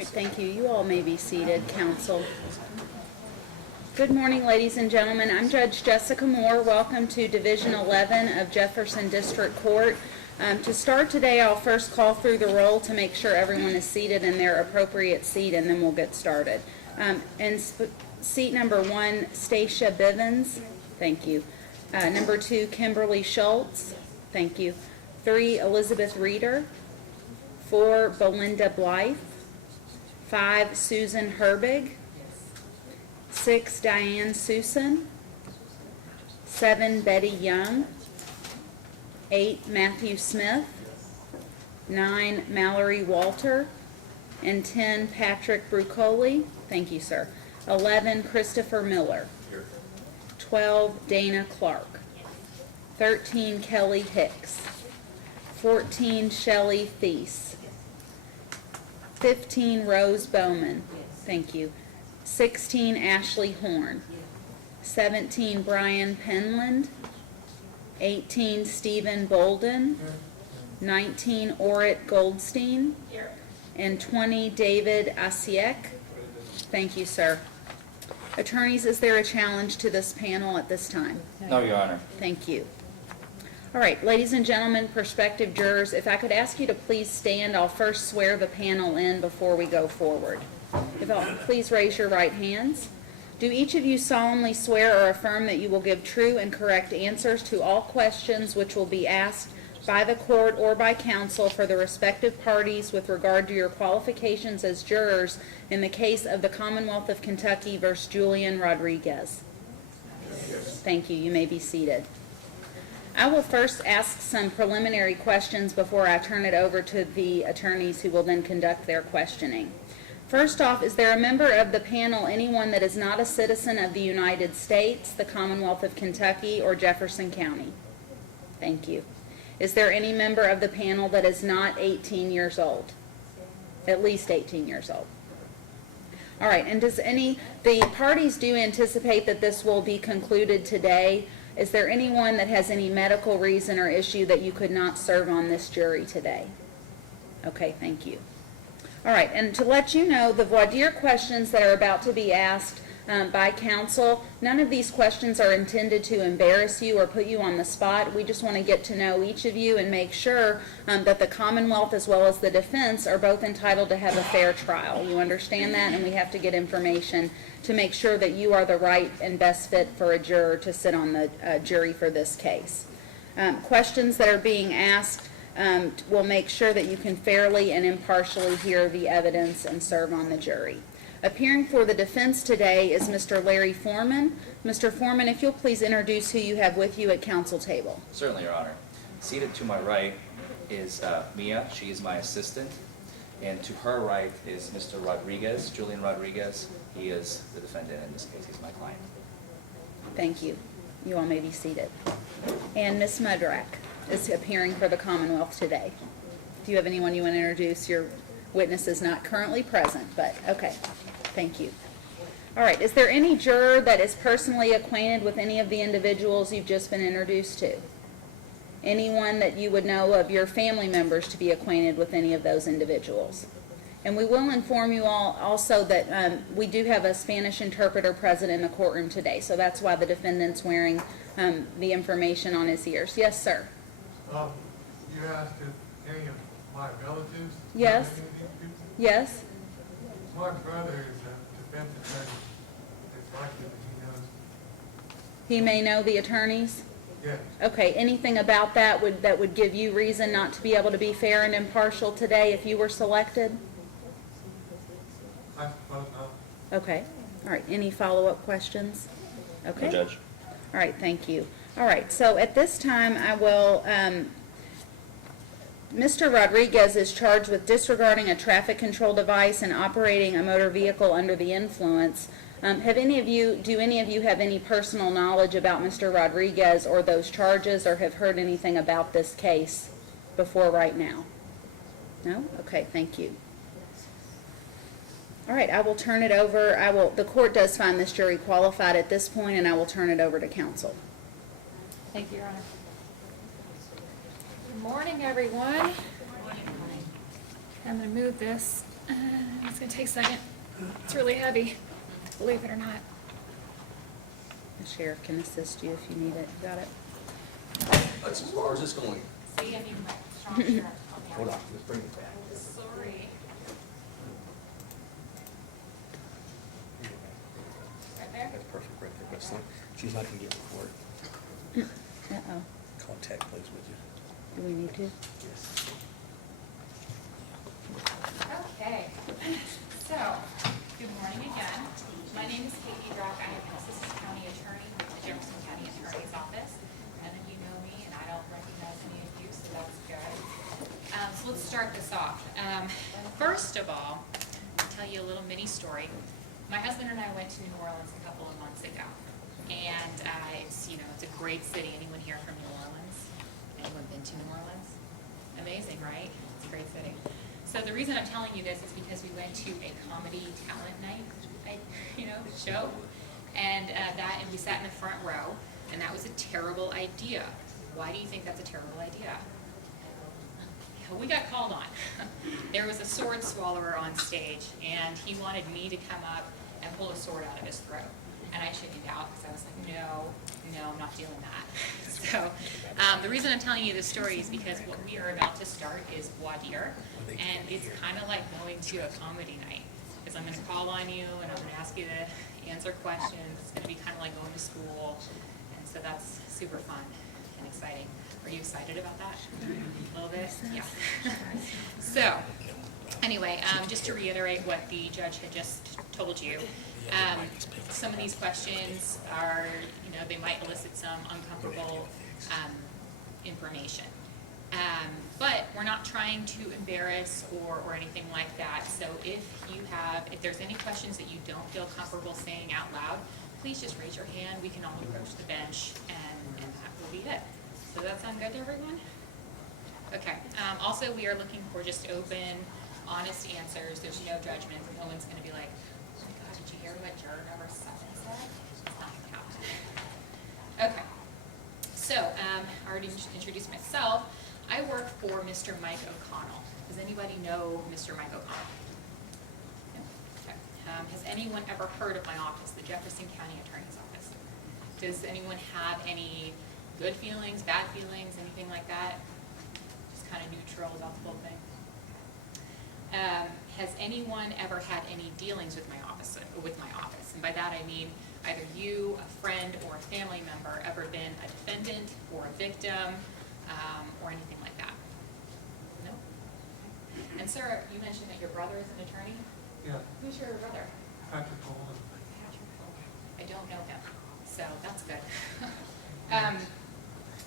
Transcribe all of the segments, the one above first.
right, thank you. You all may be seated, counsel. Good morning, ladies and gentlemen. I'm Judge Jessica Moore. Welcome to Division 11 of Jefferson District Court. To start today, I'll first call through the roll to make sure everyone is seated in their appropriate seat, and then we'll get started. Seat number 1, Stacia Bivens. Thank you. Number 2, Kimberly Schultz. Thank you. 3, Elizabeth Reeder. 4, Belinda Blythe. 5, Susan Herbig. 6, Diane Susan. 7, Betty Young. 8, Matthew Smith. 9, Mallory Walter. And 10, Patrick Brucoli. Thank you, sir. 11, Christopher Miller. 12, Dana Clark. 13, Kelly Hicks. 14, Shelley Thies. 15, Rose Bowman. Thank you. 16, Ashley Horn. 17, Brian Penland. 18, Stephen Bolden. 19, Orit Goldstein. And 20, David Asiek. Thank you, sir. Attorneys, is there a challenge to this panel at this time? No, Your Honor. Thank you. All right, ladies and gentlemen, prospective jurors, if I could ask you to please stand, I'll first swear the panel in before we go forward. If I'll please raise your right hands. Do each of you solemnly swear or affirm that you will give true and correct answers to all questions which will be asked by the court or by counsel for the respective parties with regard to your qualifications as jurors in the case of the Commonwealth of Kentucky versus Julian Rodriguez? Yes. Thank you. You may be seated. I will first ask some preliminary questions before I turn it over to the attorneys who will then conduct their questioning. First off, is there a member of the panel, anyone that is not a citizen of the United States, the Commonwealth of Kentucky, or Jefferson County? Thank you. Is there any member of the panel that is not 18 years old? At least 18 years old. All right, and the parties do anticipate that this will be concluded today. Is there anyone that has any medical reason or issue that you could not serve on this jury today? Okay, thank you. All right, and to let you know, the voir dire questions that are about to be asked by counsel, none of these questions are intended to embarrass you or put you on the spot. We just want to get to know each of you and make sure that the Commonwealth as well as the defense are both entitled to have a fair trial. You understand that? And we have to get information to make sure that you are the right and best fit for a juror to sit on the jury for this case. Questions that are being asked will make sure that you can fairly and impartially hear the evidence and serve on the jury. Appearing for the defense today is Mr. Larry Forman. Mr. Forman, if you'll please introduce who you have with you at counsel table. Certainly, Your Honor. Seated to my right is Mia. She is my assistant. And to her right is Mr. Rodriguez, Julian Rodriguez. He is the defendant in this case. He's my client. Thank you. You all may be seated. And Ms. Mudrack is appearing for the Commonwealth today. Do you have anyone you want to introduce? Your witness is not currently present, but okay. Thank you. All right. Is there any juror that is personally acquainted with any of the individuals you've just been introduced to? Anyone that you would know of your family members to be acquainted with any of those individuals? And we will inform you all also that we do have a Spanish interpreter present in the courtroom today, so that's why the defendant's wearing the information on his ears. Yes, sir. You asked if any of my relatives. Yes. Yes. My brother is a defense attorney. It's likely that he knows. He may know the attorneys? Yes. Okay, anything about that would give you reason not to be able to be fair and impartial today if you were selected? I suppose not. Okay. All right. Any follow-up questions? Okay. No, Judge. All right. Thank you. All right. So at this time, I will. Mr. Rodriguez is charged with disregarding a traffic control device and operating a motor vehicle under the influence. Do any of you have any personal knowledge about Mr. Rodriguez or those charges, or have heard anything about this case before right now? No? Okay. Thank you. All right, I will turn it over. The court does find this jury qualified at this point, and I will turn it over to counsel. Thank you, Your Honor. Good morning, everyone. I'm going to move this It's gonna take a second. It's really heavy, believe it or not. The sheriff can assist you if you need it. Got it? That's as far as it's going. See, I need my strong shirt. Hold on, let's bring it back. Sorry. Right there? That's perfect right there, but it's not, she's not gonna get recorded. Uh-oh. Contact please with you. Do we need to? Yes. Okay, so, good morning again. My name is Katie Brock. I am an assistant county attorney with the Jefferson County Attorney's Office. And then you know me, and I don't recognize any of you, so that's good. So let's start this off. First of all, I'll tell you a little mini story. My husband and I went to New Orleans a couple of months ago. And it's a great city. Anyone here from New Orleans? Anyone been to New Orleans? Amazing, right? It's a great city. So the reason I'm telling you this is because we went to a comedy talent night, show, and we sat in the front row, and that was a terrible idea. Why do you think that's a terrible idea? We got called on. There was a sword swallower on stage, and he wanted me to come up and pull a sword out of his throat. And I chickened out because I was like, no, I'm not doing that. So the reason I'm telling you this story is because what we are about to start is voir dire, and it's kind of like going to a comedy night. Because I'm going to call on you, and I'm going to ask you to answer questions. It's going to be kind of like going to school, and so that's super fun and exciting. Are you excited about that? A little bit? Yeah. So anyway, just to reiterate what the judge had just told you, some of these questions are, they might elicit some uncomfortable information. But we're not trying to embarrass or anything like that. So if there's any questions that you don't feel comfortable saying out loud, please just raise your hand. We can all approach the bench, and that will be it. So does that sound good to everyone? Okay. Also, we are looking for just open, honest answers. There's no judgment. No one's going to be like, oh my God, did you hear what juror number 7 said? It's not going to happen. Okay. So, I already introduced myself. I work for Mr. Mike O'Connell. Does anybody know Mr. Mike O'Connell? No? Okay. Has anyone ever heard of my office, the Jefferson County Attorney's Office? Does anyone have any good feelings, bad feelings, anything like that? Just kind of neutral about the whole thing. Has anyone ever had any dealings with my office? And by that I mean either you, a friend, or a family member ever been a defendant or a victim, or anything like that? No? And sir, you mentioned that your brother is an attorney? Yeah, Who's your brother? Patrick Coleman. I don't know him, so that's good.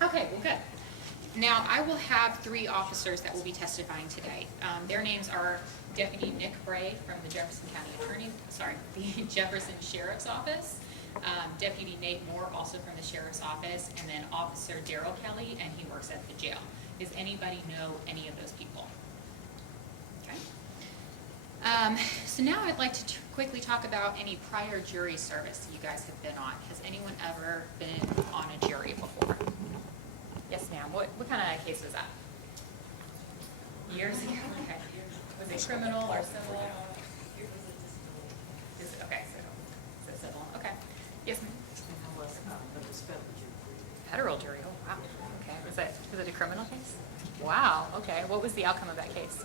Okay, well, good. Now, I will have 3 officers that will be testifying today. Their names are Deputy Nick Bray from the Jefferson the Jefferson Sheriff's Office, Deputy Nate Moore, also from the Sheriff's Office, and then Officer Daryl Kelly, and he works at the jail. Does anybody know any of those people? Okay. So now I'd like to quickly talk about any prior jury service that you guys have been on. Has anyone ever been on a jury before? Yes, ma'am. What kind of case was that? Years ago? Okay. Was it criminal or civil? Okay, so civil. Okay. Yes, ma'am. Federal jury. Oh, wow. Okay. Was it a criminal case? Wow. Okay. What was the outcome of that case?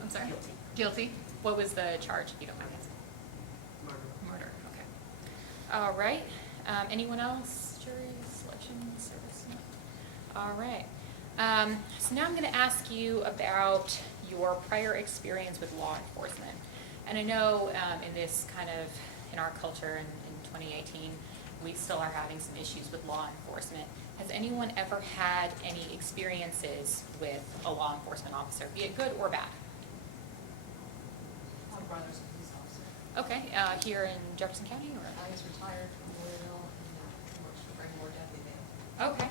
I'm sorry? Guilty. What was the charge, if you don't mind asking? Murder. Okay. All right. Anyone else? Jury selection service? No. All right. So now I'm going to ask you about your prior experience with law enforcement. And I know in our culture in 2018, we still are having some issues with law enforcement. Has anyone ever had any experiences with a law enforcement officer, be it good or bad? My brother's a police officer. Okay, here in Jefferson County, or? He's retired from Louisville and works for Rainbow Deputy. Okay,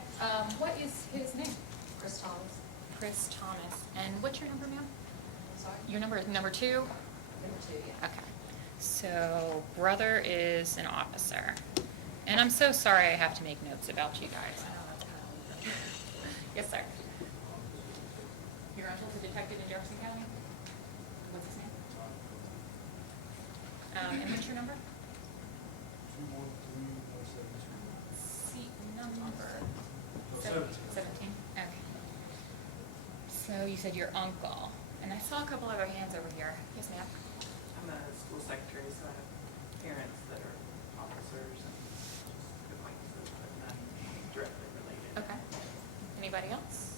what is his name? Chris Thomas. Chris Thomas. And what's your number, ma'am? I'm sorry? Your number is number 2? Number 2, yeah. Okay. So, brother is an officer. And I'm so sorry I have to make notes about you guys. I know that's kind of Yes, sir. Your uncle's a detective in Jefferson County? And what's your number? 213-172. Seat number? No, 17? Okay. So you said your uncle, and I saw a couple other hands over here. Yes, ma'am? I'm a school secretary, so I have parents that are officers and acquaintances, but not directly related. Okay. Anybody else?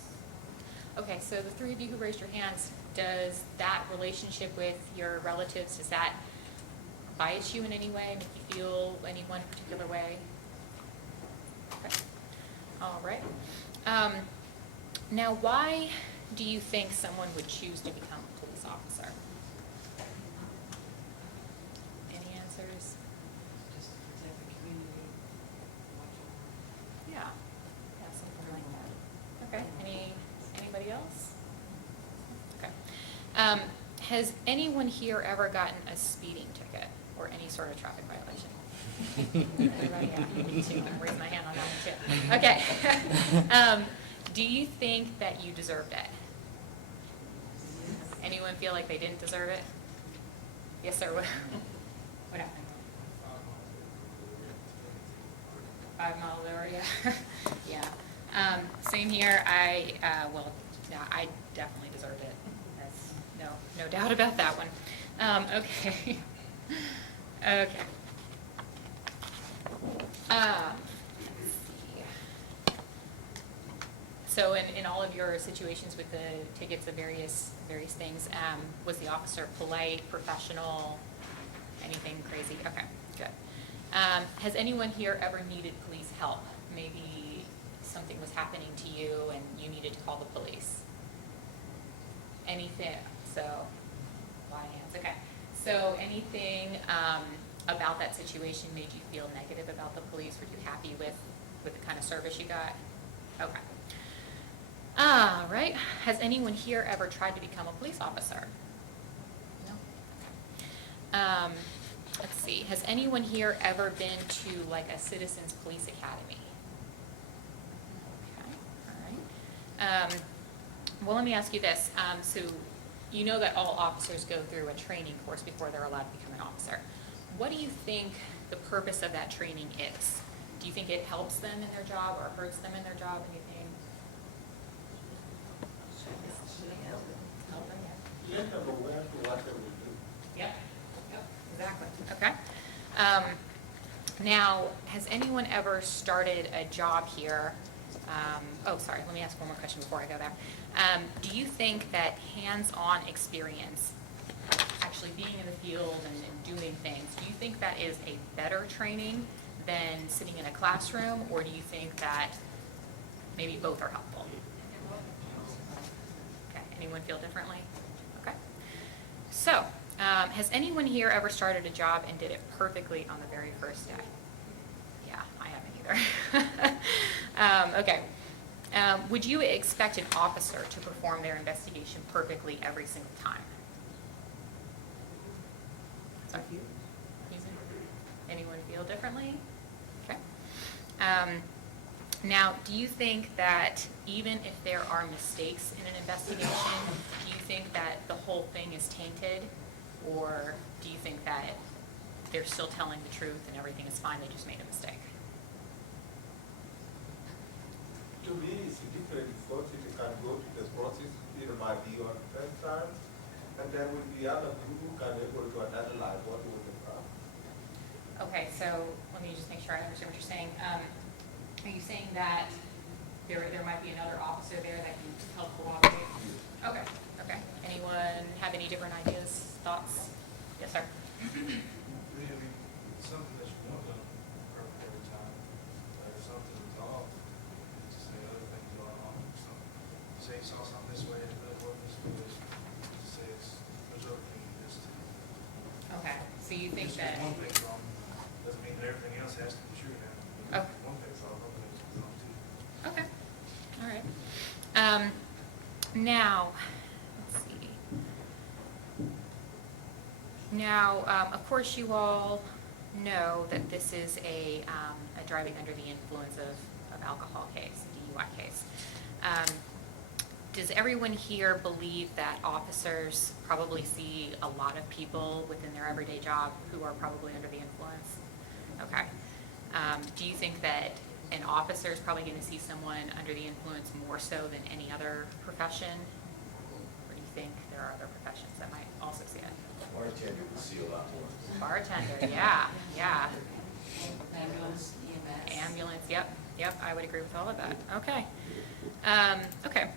Okay, so the three of you who raised your hands, does that relationship with your relatives, does that bias you in any way, make you feel any one particular way? Okay. All right. Now, why do you think someone would choose to become a police officer? Any answers? Just to protect the community, watch over. Yeah. Yeah, something like that. Okay. Anybody else? Okay. Has anyone here ever gotten a speeding ticket or any sort of traffic violation? Everybody, yeah, me too. I'm raising my hand on that one too. Okay. Do you think that you deserved it? Anyone feel like they didn't deserve it? Yes, sir. What happened? 5 miles over, yeah. Yeah. Same here. Yeah, I definitely deserved it. That's no doubt about that one. Okay. Okay. Let's see. So in all of your situations with the tickets of various things, was the officer polite, professional, anything crazy? Okay, good. Has anyone here ever needed police help? Maybe something was happening to you and you needed to call the police? Anything? So, a lot of hands. Okay. So anything about that situation made you feel negative about the police? Were you happy with the kind of service you got? Okay. All right. Has anyone here ever tried to become a police officer? No? Okay. Let's see. Has anyone here ever been to like a Citizens Police Academy? Okay. All right. Well, let me ask you this. So you know that all officers go through a training course before they're allowed to become an officer. What do you think the purpose of that training is? Do you think it helps them in their job or hurts them in their job? Anything? Help them, yeah. Let them aware to what they will do. Yep, exactly. Okay. Now, has anyone ever started a job here? Sorry, let me ask one more question before I go there. Do you think that hands-on experience, actually being in the field and doing things, do you think that is a better training than sitting in a classroom, or do you think that maybe both are helpful? Okay, anyone feel differently? Okay. So, has anyone here ever started a job and did it perfectly on the very first day? Yeah, I haven't either. Okay. Would you expect an officer to perform their investigation perfectly every single time? Sorry. Anyone feel differently? Okay. Now, do you think that even if there are mistakes in an investigation, do you think that the whole thing is tainted? Or do you think that they're still telling the truth and everything is fine, they just made a mistake? To me, it's different. First, you can go to the process, by the first time, and then with the other people who can able to analyze what was the problem. Okay, so let me just make sure I understand what you're saying. Are you saying that there might be another officer there that can help cooperate? Okay, okay. Anyone have any different ideas, thoughts? Yes, sir. Really, something that you want done perfect every time. Like if something is off, to say other things are wrong. So, say you saw something this way, it doesn't work this way. Just say it's majority this too. Okay, so you think Just that, because one thing's wrong doesn't mean that everything else has to be true now. Oh. One thing's wrong, other things are wrong too. okay, all right. Now, let's see. Now, of course, you all know that this is a driving under the influence of alcohol case, a DUI case. Does everyone here believe that officers probably see a lot of people within their everyday job who are probably under the influence? Okay. Do you think that an officer is probably going to see someone under the influence more so than any other profession? Or do you think there are other professions that might also see it? Bartender would see a lot more. Bartender, yeah, yeah. Ambulance, EMS. Ambulance, yep, I would agree with all of that. Okay. Okay.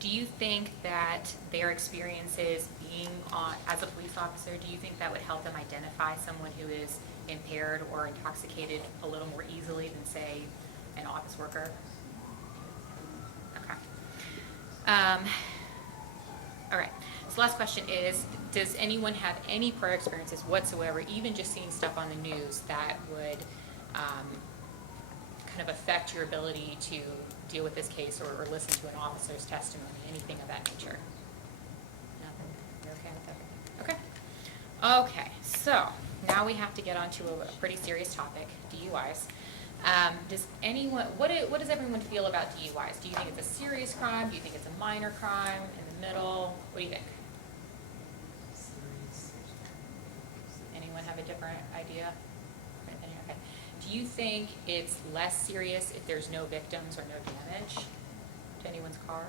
Do you think that their experiences being on, as a police officer, do you think that would help them identify someone who is impaired or intoxicated a little more easily than, say, an office worker? Okay. All right. So last question is, does anyone have any prior experiences whatsoever, even just seeing stuff on the news, that would kind of affect your ability to deal with this case or listen to an officer's testimony, anything of that nature? Nothing? You're okay with everything? Okay. Okay, so now we have to get on to a pretty serious topic, DUIs. Does anyone, what does everyone feel about DUIs? Do you think it's a serious crime? Do you think it's a minor crime? In the middle? What do you think? Anyone have a different idea? Okay. Do you think it's less serious if there's no victims or no damage to anyone's car?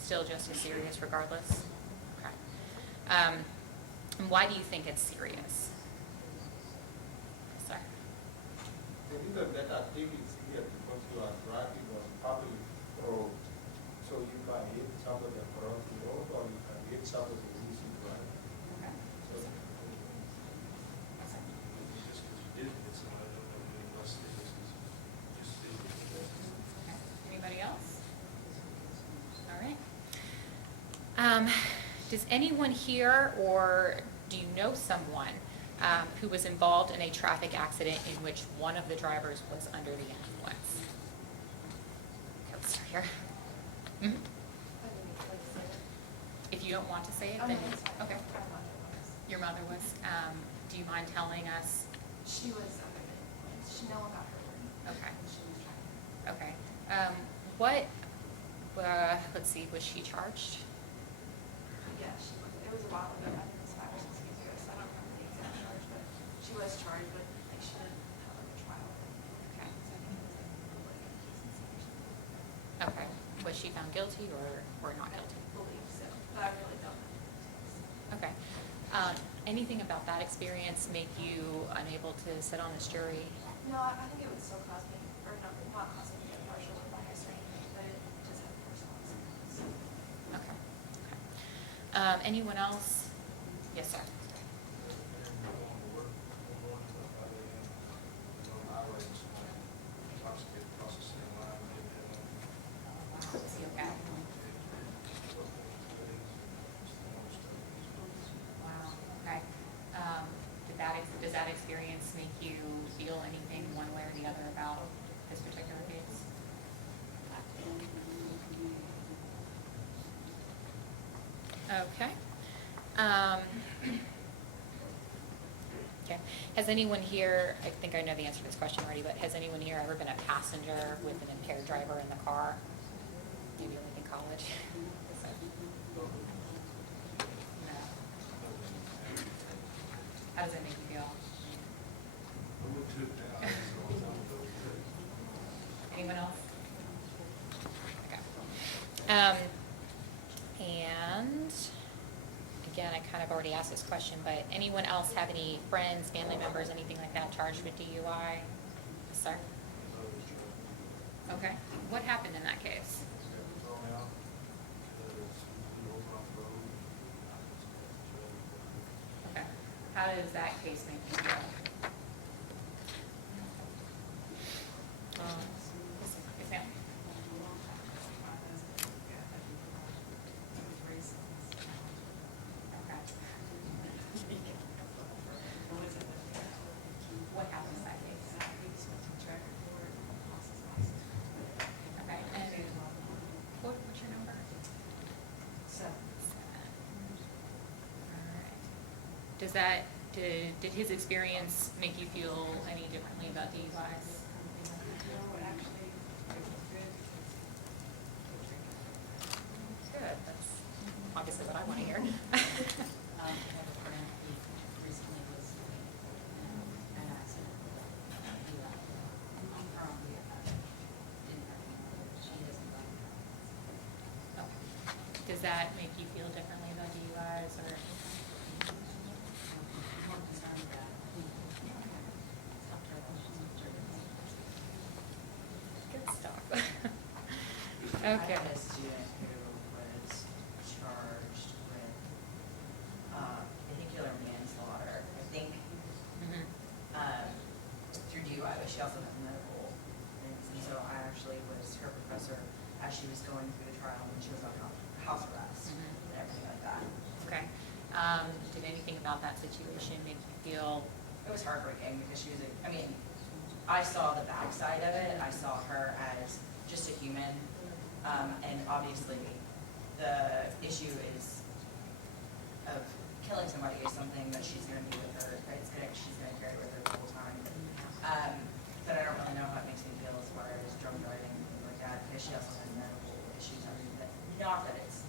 Still just as serious regardless? Okay. And why do you think it's serious? Yes, sir. The reason that I think it's here because you are driving on public road, so you can hit somebody across the road or you can hit somebody who's driving. Okay. So, Just because you did hit somebody, I don't know if it's less serious because you just did it. Okay. Anybody else? All right. Does anyone here, or do you know someone who was involved in a traffic accident in which one of the drivers was under the influence? Okay, let's start here. Mhm. If you don't want to say it, then okay. Your mother was. Do you mind telling us? She was under the influence. She know about her work. Okay. She was driving. Okay. Let's see, was she charged? Yeah, it was a while ago. I think it was 5 or 6 years ago, so I don't remember the exact charge, but she was charged, but like she didn't have like a trial. Okay. So I think it was like public indecency or something. Okay. Was she found guilty or not guilty? I believe so, but I really don't know. Okay. Anything about that experience make you unable to sit on this jury? No, I think it would still cause me, or not cause me to get partial bias or anything, but it just had personal experience. Okay. Anyone else? Yes, sir. Is he okay? Wow. Okay. Does that experience make you feel anything one way or the other about this particular case? Okay. Okay. Has anyone here, I think I know the answer to this question already, but has anyone here ever been a passenger with an impaired driver in the car? Maybe like in college? No. How does that make you feel? Anyone else? Okay. And again, I kind of already asked this question, but anyone else have any friends, family members, anything like that charged with DUI? Yes, sir? Okay. What happened in that case? Okay. How does that case make you feel? Yes, ma'am. Okay. What happened in that case? Okay, and what's your number? 7. All right. Did his experience make you feel any differently about DUIs? No, actually, it was good. that make you feel differently about DUIs or? Good stuff. I Okay. had a student who was charged with vehicular manslaughter, I think, Mhm. through DUI, but she also has medical things. And so I actually was her professor as she was going through the trial when she was on house arrest Mhm. and everything like that. Okay. Did anything about that situation make you feel? It was heartbreaking because she was, I saw the backside of it. I saw her as just a human. And obviously, the issue is of killing somebody is something that she's going to be with her. She's going to carry with her the whole time. But I don't really know how it makes me feel as far as drunk driving and things like that, because she also has medical issues. I mean, not that it's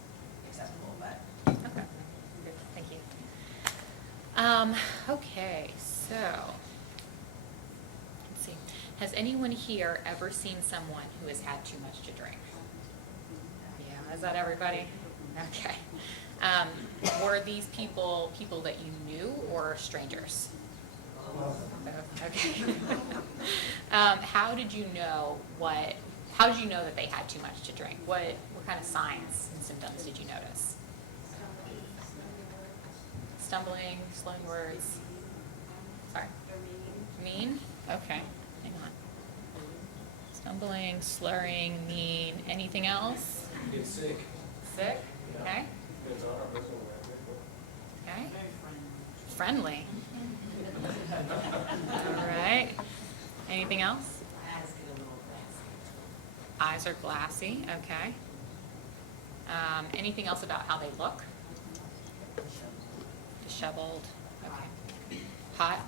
acceptable, but. Okay. Good. Thank you. Okay, so let's see. Has anyone here ever seen someone who has had too much to drink? Yeah, is that everybody? Okay. Were these people that you knew or strangers? Okay. How did you know that they had too much to drink? What kind of signs and symptoms did you notice? Stumbling, slurring words. Sorry. Mean? Okay. Hang on. Stumbling, slurring, mean. Anything else? Get sick. Sick? Okay. Okay. Friendly. All right. Anything else? Eyes are glassy. Okay. Anything else about how they look? Disheveled. Okay. Hot.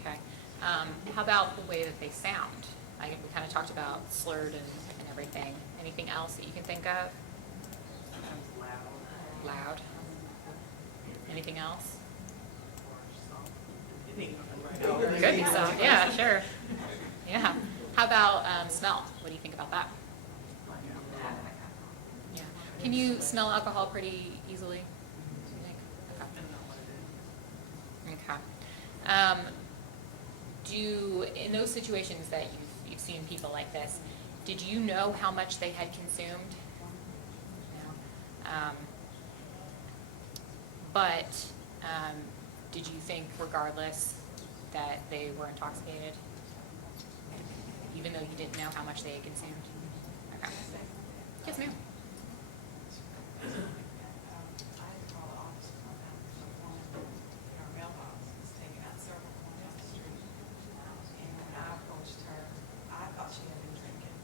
Okay. How about the way that they sound? We kind of talked about slurred and everything. Anything else that you can think of? Loud. Anything else? Could be soft. Yeah, sure. Yeah. How about smell? What do you think about that? Yeah. Can you smell alcohol pretty easily? Do you think? Okay. In those situations that you've seen people like this, did you know how much they had consumed? No. But did you think, regardless, that they were intoxicated, even though you didn't know how much they had consumed? Okay. Yes, ma'am. I called the office for them. Someone in our mailbox was taking out several points down the street. And when I approached her, I thought she had been drinking.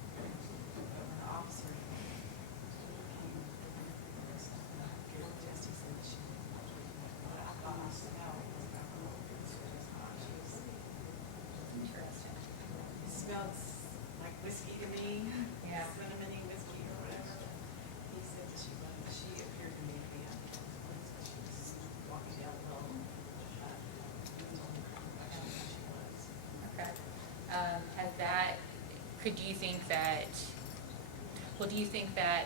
But when the officer came, gave her a test, he said that she was not drinking. But I thought I smelled it was alcohol. So it's not. She was. Interesting. It smelled like whiskey to me. Yeah. Cinnamony whiskey or whatever. He said that she appeared to me to be unconscious. She was walking down the road. He told me how she was. Okay. Do you think that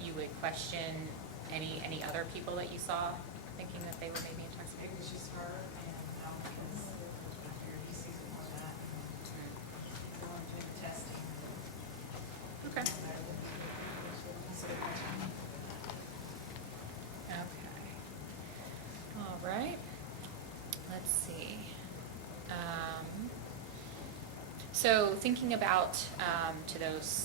you would question any other people that you saw thinking that they were maybe intoxicated? Maybe it's just her and because I hear he sees more of that. They're going to do the testing. Okay. So they watch out. Okay. All right. Let's see. So thinking about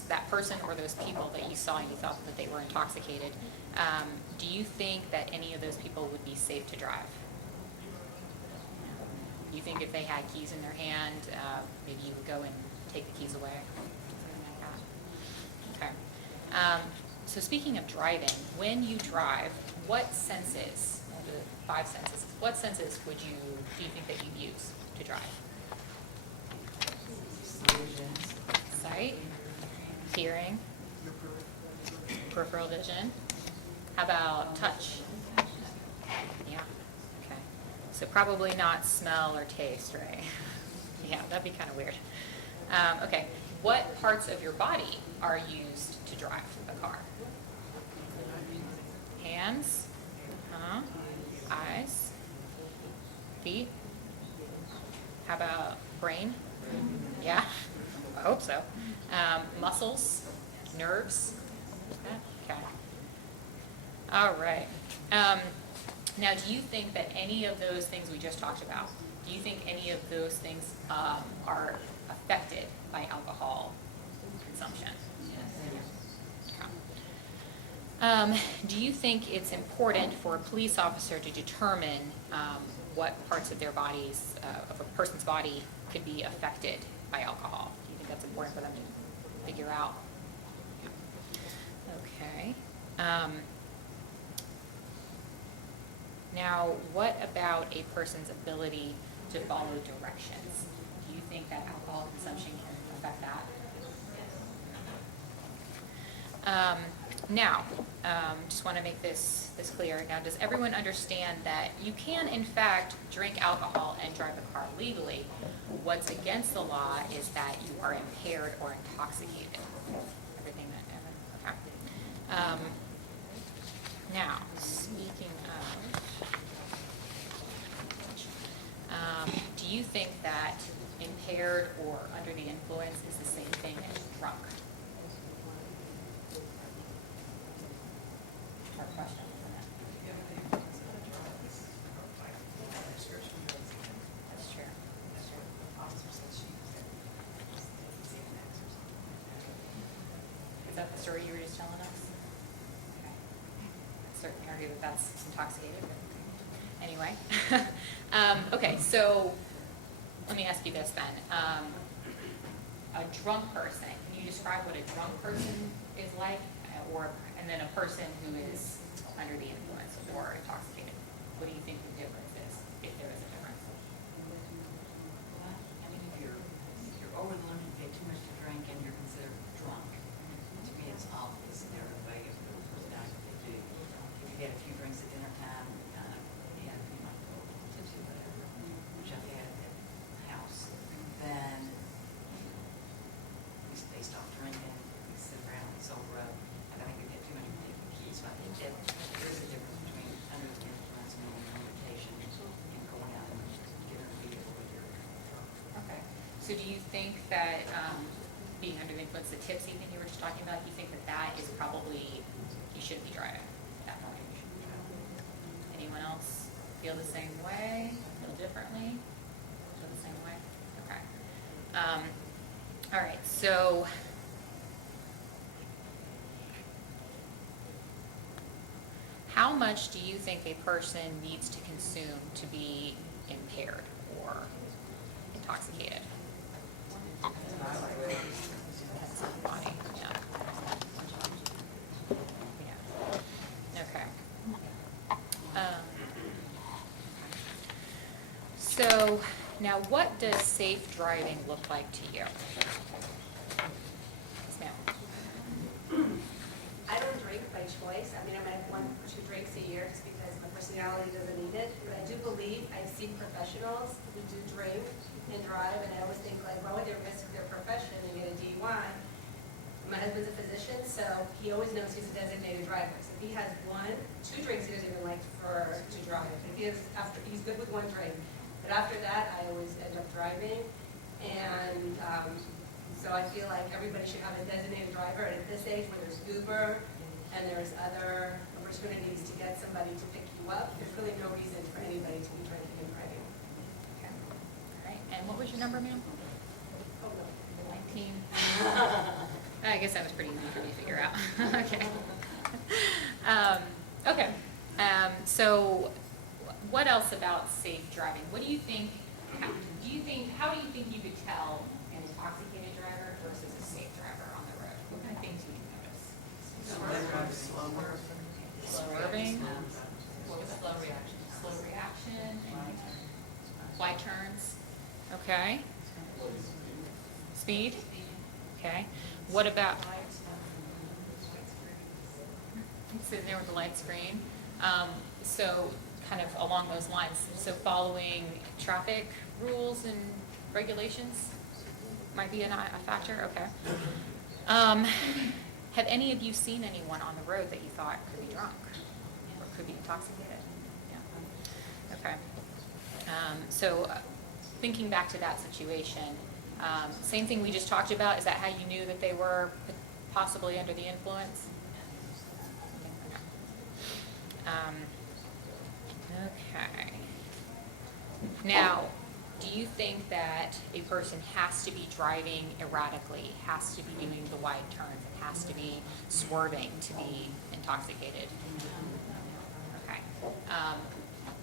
that person or those people that you saw and you thought that they were intoxicated, do you think that any of those people would be safe to drive? You think if they had keys in their hand, maybe you would go and take the keys away? Something like that. Okay. So speaking of driving, when you drive, what senses, the 5 senses, what senses do you think that you use to drive? Sight, hearing, peripheral vision. How about touch? Yeah, okay. So probably not smell or taste, right? Yeah, that'd be kind of weird. Okay, what parts of your body are used to drive a car? Hands. Eyes. Feet. How about brain? Yeah, I hope so. Muscles, nerves. Okay. All right. Now, do you think that any of those things we just talked about, do you think any of those things are affected by alcohol consumption? Okay. Do you think it's important for a police officer to determine what parts of their bodies, of a person's body, could be affected by alcohol? Do you think that's important for them to figure out? Okay. Now, what about a person's ability to follow directions? Do you think that alcohol consumption can affect that? Now, just want to make this clear. Now, does everyone understand that you can, in fact, drink alcohol and drive a car legally? What's against the law is that you are impaired or intoxicated. Everything that, okay. Now, speaking of, do you think that impaired or under the influence is the same thing as drunk? Hard question, isn't it? That's true. Is that the story you were just telling us? Okay. I certainly argue that that's intoxicated, but anyway. Okay, so let me ask you this then. A drunk person, can you describe what a drunk person is like? And then a person who is under the influence or intoxicated? What do you think the difference is, if there is a difference? I mean, if you're over the limit, you get too much to drink, and you're considered drunk, to me it's obvious there a way of the personality they do. If you get a few drinks at dinner time, you might go to do whatever, which I've had at the house. Then they stop drinking, we sit around and sober up. I think we get too many keys. So I think that there is a difference between under the influence and on medication and going out and getting a vehicle with your drunk. Okay. So do you think that being under the influence, the tipsy thing you were just talking about, you think that that is probably, you shouldn't be driving at that point? Anyone else feel the same way? Feel differently? Feel the same way? Okay. All right, so how much do you think a person needs to consume to be impaired or intoxicated? Depends on the body, yeah. Yeah. Okay. So now, what does safe driving look like to you? Yes, ma'am. I don't drink by choice. I mean, I might have 1 or 2 drinks a year just because my personality doesn't need it. But I do believe I've seen professionals who do drink and drive, and I always think, like, why would they risk their profession and get a DUI? My husband's a physician, so he always knows he's a designated driver. So if he has 1, 2 drinks, he doesn't even like to drive. If he has, he's good with 1 drink. But after that, I always end up driving. And so I feel like everybody should have a designated driver. And at this age, where there's Uber and there's other opportunities to get somebody to pick you up, there's really no reason for anybody to be drinking and driving. Okay. All right. And what was your number, ma'am? Oh, no. 19. I guess that was pretty easy for me to figure out. Okay. Okay. So what else about safe driving? What do you think, how do you think you could tell an intoxicated driver versus a safe driver on the road? What kind of things do you notice? Swerving? What was slow reaction? Slow reaction? Wide turns? Okay. Speed? Okay. What about? Sitting there with the light screen. So kind of along those lines, so following traffic rules and regulations might be a factor, okay. Have any of you seen anyone on the road that you thought could be drunk? could be intoxicated. Yeah. Okay. So thinking back to that situation, same thing we just talked about, is that how you knew that they were possibly under the influence? Okay. Now, do you think that a person has to be driving erratically, has to be doing the wide turns, has to be swerving to be intoxicated? Okay.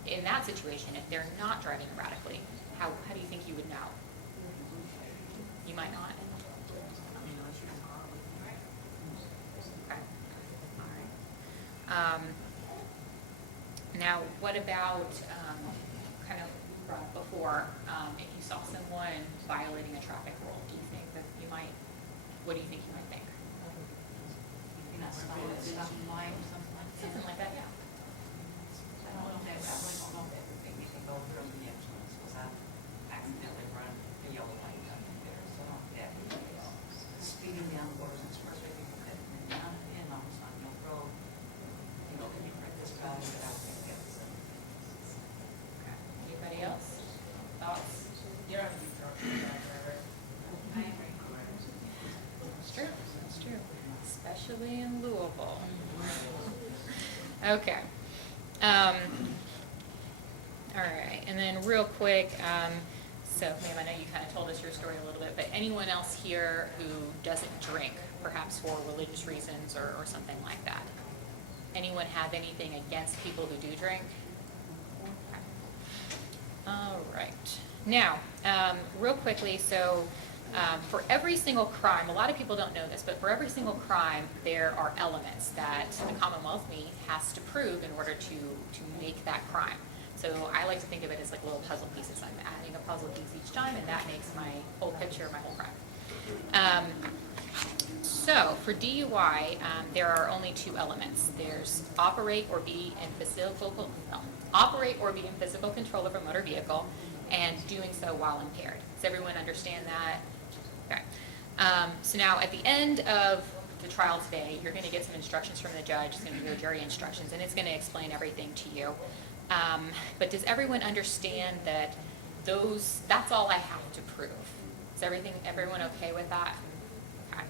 In that situation, if they're not driving erratically, how do you think you would know? You might not. Okay. All right. Now, what about, kind of brought up before, if you saw someone violating a traffic rule, do you think that you might, what do you think you might think? You're not stopping light or something like that? Something like that, yeah. I don't know, I really don't know everything you can go through the influence, because I accidentally run a yellow light up there, so I don't have anybody else. Speeding down the road, especially people cutting me down and almost on no road, you know, can you practice driving without being guilty? Okay. Anybody else? Thoughts? You're on the truck driver. I am required. It's true, it's true, especially in Louisville. Okay. All right, and then real quick, so ma'am, I know you kind of told us your story a little bit, but anyone else here who doesn't drink, perhaps for religious reasons or something like that? Anyone have anything against people who do drink? Okay. All right. Now, real quickly, so for every single crime, a lot of people don't know this, but for every single crime, there are elements that the Commonwealth has to prove in order to make that crime. So I like to think of it as like little puzzle pieces. I'm adding a puzzle piece each time, and that makes my whole picture, my whole crime. So for DUI, there are only two elements. There's operate or be in physical control of a motor vehicle, and doing so while impaired. Does everyone understand that? Okay. So now at the end of the trial today, you're going to get some instructions from the judge. It's going to be your jury instructions, and it's going to explain everything to you. But does everyone understand that that's all I have to prove? Is everyone okay with that? Okay.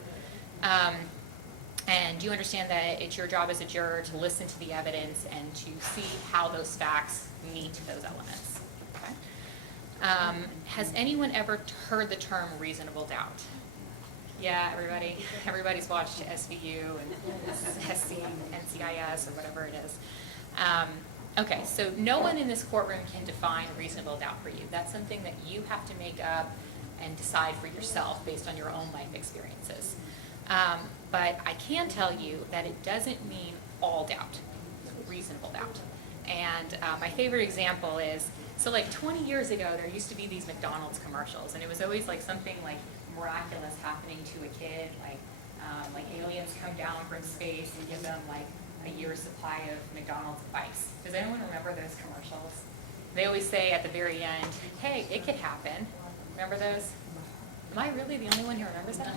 And do you understand that it's your job as a juror to listen to the evidence and to see how those facts meet those elements? Okay. Has anyone ever heard the term reasonable doubt? Yeah, everybody's watched SVU and SC, NCIS, or whatever it is. Okay, so no one in this courtroom can define reasonable doubt for you. That's something that you have to make up and decide for yourself based on your own life experiences. But I can tell you that it doesn't mean all doubt, reasonable doubt. And my favorite example is, so like 20 years ago, there used to be these McDonald's commercials, and it was always like something like miraculous happening to a kid, like aliens come down from space and give them like a year's supply of McDonald's bikes. Does anyone remember those commercials? They always say at the very end, hey, it could happen. Remember those? Am I really the only one who remembers that?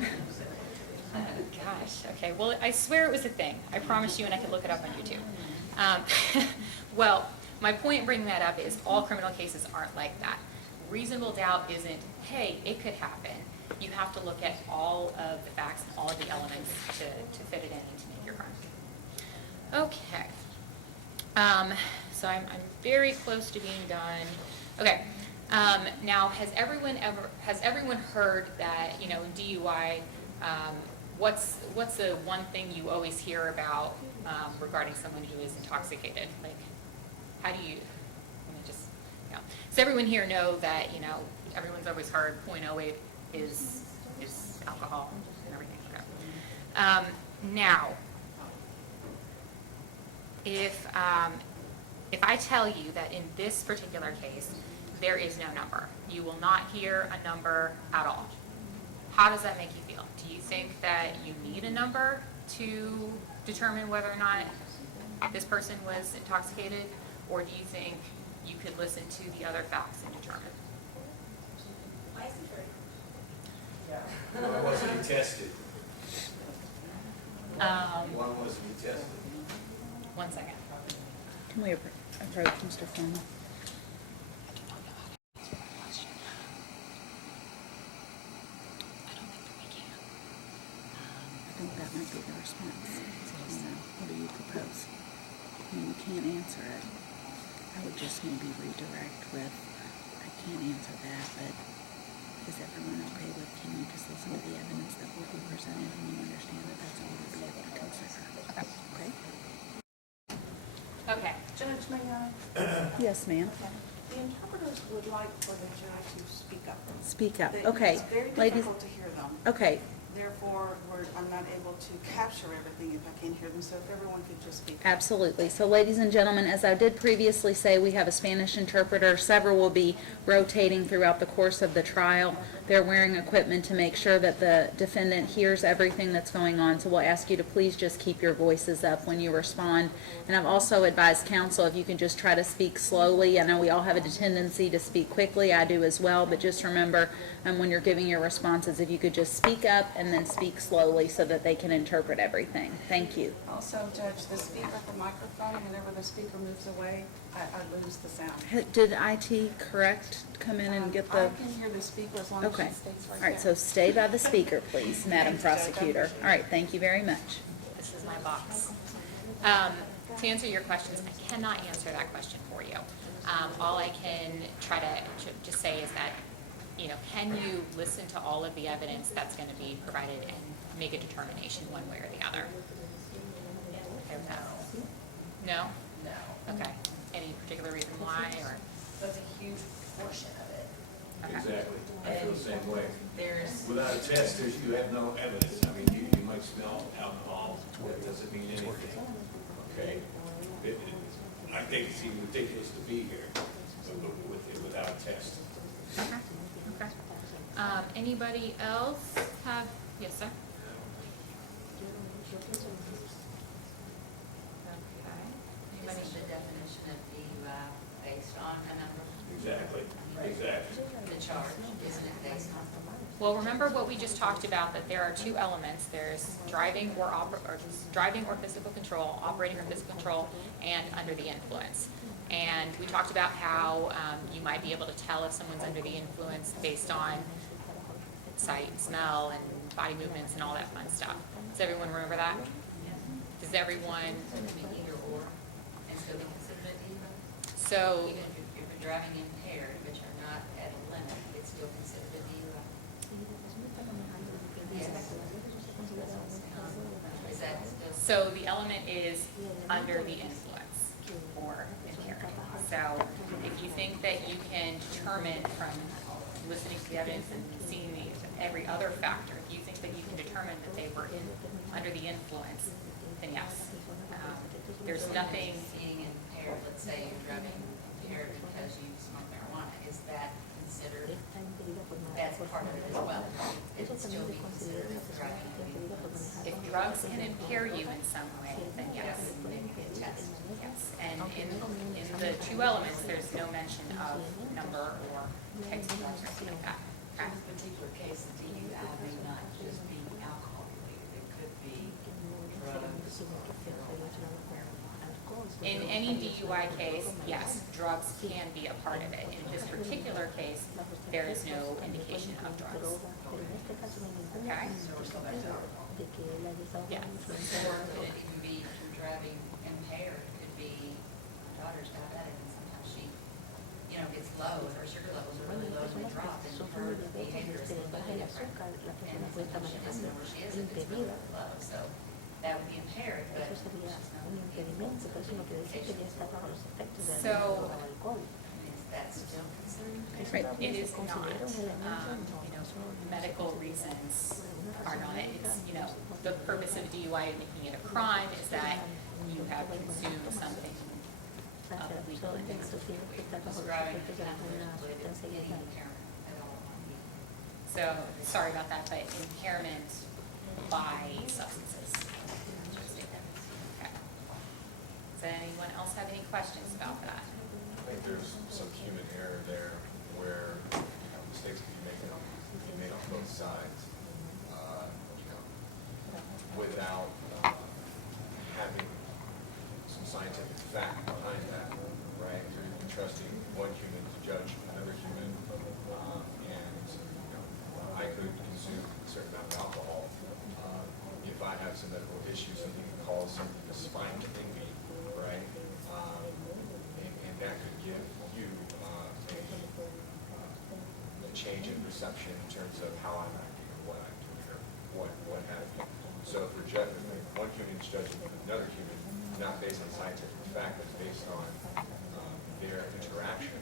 Oh, gosh. Okay, well, I swear it was a thing. I promise you, and I could look it up on YouTube. Well, my point in bringing that up is all criminal cases aren't like that. Reasonable doubt isn't, hey, it could happen. You have to look at all of the facts and all of the elements to fit it in and to make your crime. Okay. So I'm very close to being done. Okay. Now, has everyone heard that, in DUI, what's the one thing you always hear about regarding someone who is intoxicated? Like, how do you? Does everyone here know that everyone's always heard 0.08 is alcohol and everything? Okay. Now, if I tell you that in this particular case there is no number, you will not hear a number at all. How does that make you feel? Do you think that you need a number to determine whether or not this person was intoxicated, or do you think you could listen to the other facts and determine? Why wasn't he tested? Why wasn't he tested? 1 second. Can we approach Mr. Forman? I think that might be the response. What do you propose? I mean, you can't answer it. I would just maybe redirect with, I can't answer that, but is everyone okay with, can you just listen to the evidence that will be presented and you understand that that's all we'll be able to consider? Okay? Okay. Judge, may I? Yes, ma'am. The interpreters would like for the judge to speak up. Speak up. They- Okay. It's very Ladies, difficult to hear them. okay. Therefore, I'm not able to capture everything if I can't hear them, so if everyone could just speak. Absolutely. So ladies and gentlemen, as I did previously say, we have a Spanish interpreter. Several will be rotating throughout the course of the trial. They're wearing equipment to make sure that the defendant hears everything that's going on. So we'll ask you to please just keep your voices up when you respond. And I've also advised counsel if you can just try to speak slowly. I know we all have a tendency to speak quickly. I do as well. But just remember when you're giving your responses, if you could just speak up and then speak slowly so that they can interpret everything. Thank you. Also, Judge, the speaker, the microphone, whenever the speaker moves away, I lose the sound. Did IT correct come in and get the? I can hear the speaker as long as she Okay. stays right All there. right, so stay by the speaker, please, Madam Thanks, Judge. I Prosecutor. appreciate it. All right, thank you very much. This is my box. To answer your questions, I cannot answer that question for you. All I can try to just say is that, can you listen to all of the evidence that's going to be provided and make a determination one way or the other? No? No. Okay. Any particular reason why, or? That's a huge portion of it. Okay. Exactly, I feel the same way. There's, Without a test, you have no evidence. I mean, you might smell alcohol, that doesn't mean anything, okay? I think it's even ridiculous to be here without a test. Okay. Okay. Anybody else have, yes, sir? Okay. Anybody? This is the definition of DUI based on a number, Exactly, exactly. the charge, isn't it based on? Well, remember what we just talked about, that there are two elements. There's driving or physical control, operating or physical control, and under the influence. And we talked about how you might be able to tell if someone's under the influence based on sight, smell, and body movements and all that fun stuff. Does everyone remember that? Does everyone? So it could be either or, and still be considered a DUI? So, Even if you're driving impaired, but you're not at a limit, it's still considered a DUI? Yes. Is that still? so the element is under the influence or impaired. So if you think that you can determine from listening to the evidence and seeing every other factor, if you think that you can determine that they were under the influence, then yes. There's nothing. Being impaired, let's say you're driving impaired because you smoke marijuana, is that considered, that's part of it as well? It would still be considered driving under the influence? If drugs can impair you in some way, then yes. Then you get tested. Yes, and in the two elements, there's no mention of number or types of drugs or anything like that. In this particular case, the DUI may not just be alcohol related, it could be drugs or marijuana. In any DUI case, yes, drugs can be a part of it. In this particular case, there is no indication of drugs. Okay? So we're still back to alcohol. Yes. Or could it even be if you're driving impaired, it could be, my daughter's diabetic and sometimes she, gets low, her sugar levels are really low and they drop and her behavior is completely different. And sometimes she doesn't know where she is if it's really low, so that would be impaired, but she's not influenced, so there's no indication it's alcohol. So, Is that still considered? right, it is not, medical reasons are not, it's, the purpose of DUI and making it a crime is that you have consumed something of illegal intoxication. Describing the related to any impairment at all. So, sorry about that, but impairment by substances. Okay. Does anyone else have any questions about that? I think there's some human error there where mistakes can be made on both sides, without having some scientific fact behind that. change in perception in terms of how I'm acting or what I'm doing or what have you. So for Jeff, one human is judging another human, not based on scientific fact, but based on their interaction,